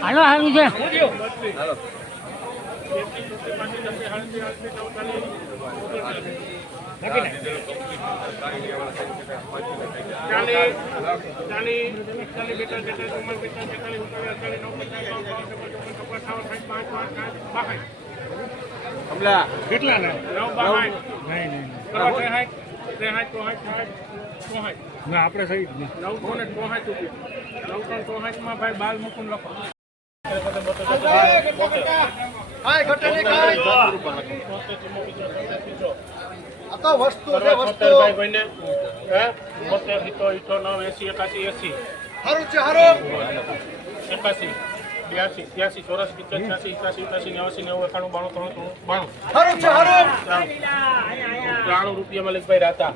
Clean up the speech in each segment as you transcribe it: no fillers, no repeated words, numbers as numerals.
હાલો સારું છે કેટલા ને આપણે સહી 963 માં ભાઈ બાલ મુકુન લખો વસ્તુ છે વસ્તુ ભાઈ ભાઈને હે 72 80 81 હારું છે હારું 81 82 83 84 85 86 87 89 90 91 92 93 હારું છે હારું 93 રૂપિયામાં લખભાઈ રાતા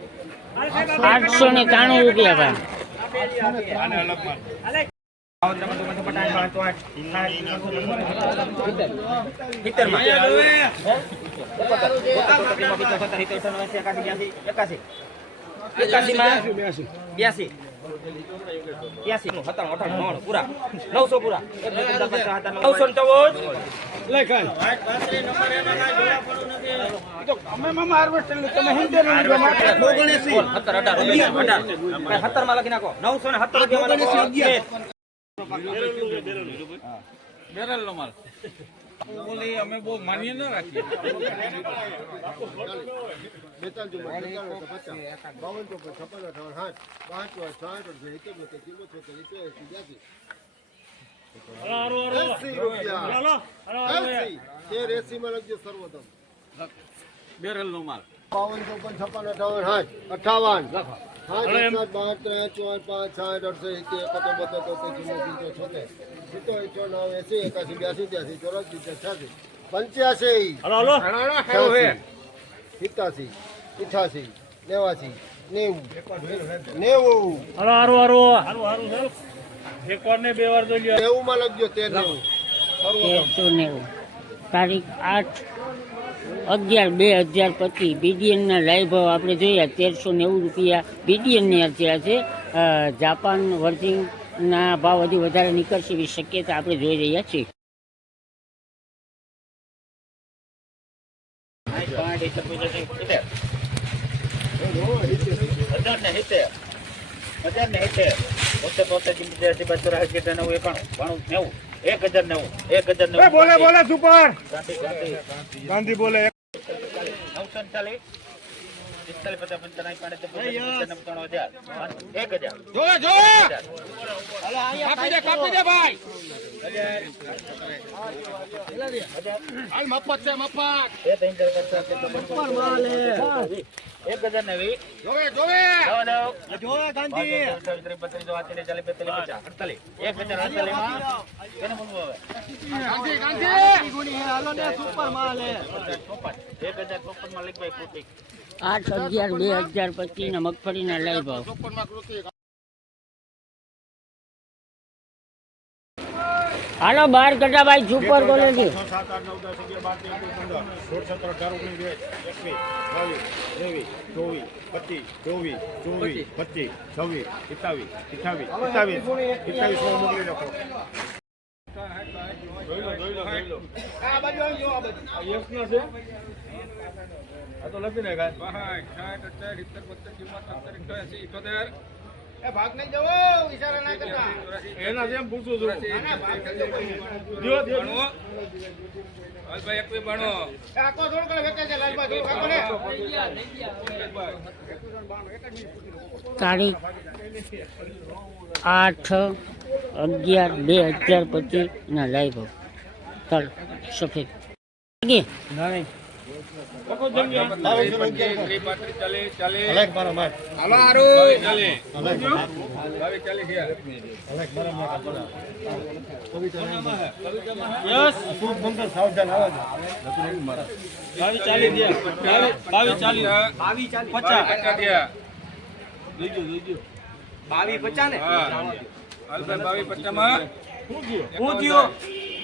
893 રૂપિયા ભાઈ આને અલગ પૂરા 900 પૂરા 997 માં લખી નાખો 970 બેરલ નો માલ બોલી અમે બહુ માનીએ ના રાખીએ 52 માં લખજો સર્વોત્તમ બેરલ નો માલ 52 56 58 58 એક વાર ને બે વાર જોઈ લ્યો 90 માં લખજો 1390 તારીખ 8/11/2025 બીડીએનના લાઈવ ભાવ આપણે જોયા 1390 રૂપિયા બીડીએનની અત્યારે છે જાપાન વર્જિંગના ભાવ હજી વધારે નીકળશે એવી શક્યતા આપણે જોઈ રહ્યા છીએ બોલે બોલે સુપર ગાંધી બોલે 940 કાપી દે ભાઈ હાલ મફત છે મફત 1090 જોવે જોવે જોવે ગાંધી 32 40 45 ગાંધી ગાંધી ગુણી હાલો ને સુપર માલ હે 1054 માં લખ ભાઈ કૃતિ 8/11/2025 ના મગફળીના લાઈવ ભાવ હાલો 12 કટાભાઈ સુપર ક્વોલિટી 7 8 9 10 11 12 13 14 15 16 17 18 27 મોકલી નાખો આ બાજુ આવજો આ બાજુ યસ ના છે આ તો લખી નાખ 60 70 72 એ ભાગ નહીં જવો ઈશારા ના કરતા એના જેમ પૂછું છું દિયો ભણો ભાઈ એક ભણો આકો થોડું કરે વેચે છે લાલબા થોડું કાકો ને તારીખ 8/11/2025 ના લાઈવ ભાવ તલ સફેદ નહીં હાલો હારું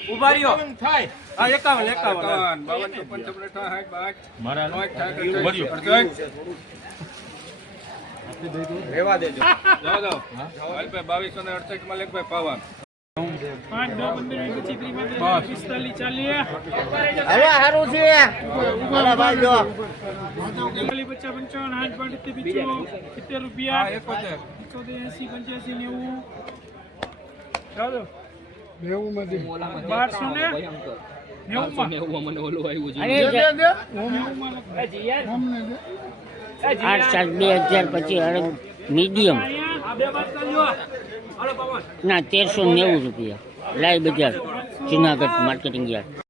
ઉભા રહ્યો થાય 51 52 55 60 62 મારા રેવા દેજો જાઓ જાઓ હાલ ભાઈ 2268 માં લેખ ભાઈ પાવન 5 10 15 25 45 હવે સારું છે હાલો ભાઈ જો 40 50 55 60 70 રૂપિયા 70 80 85 90 ચાલો 8/7/2025 મીડિયમ ના 1390 રૂપિયા લાઈવ બજાર જુનાગઢ માર્કેટિંગ યાર્ડ.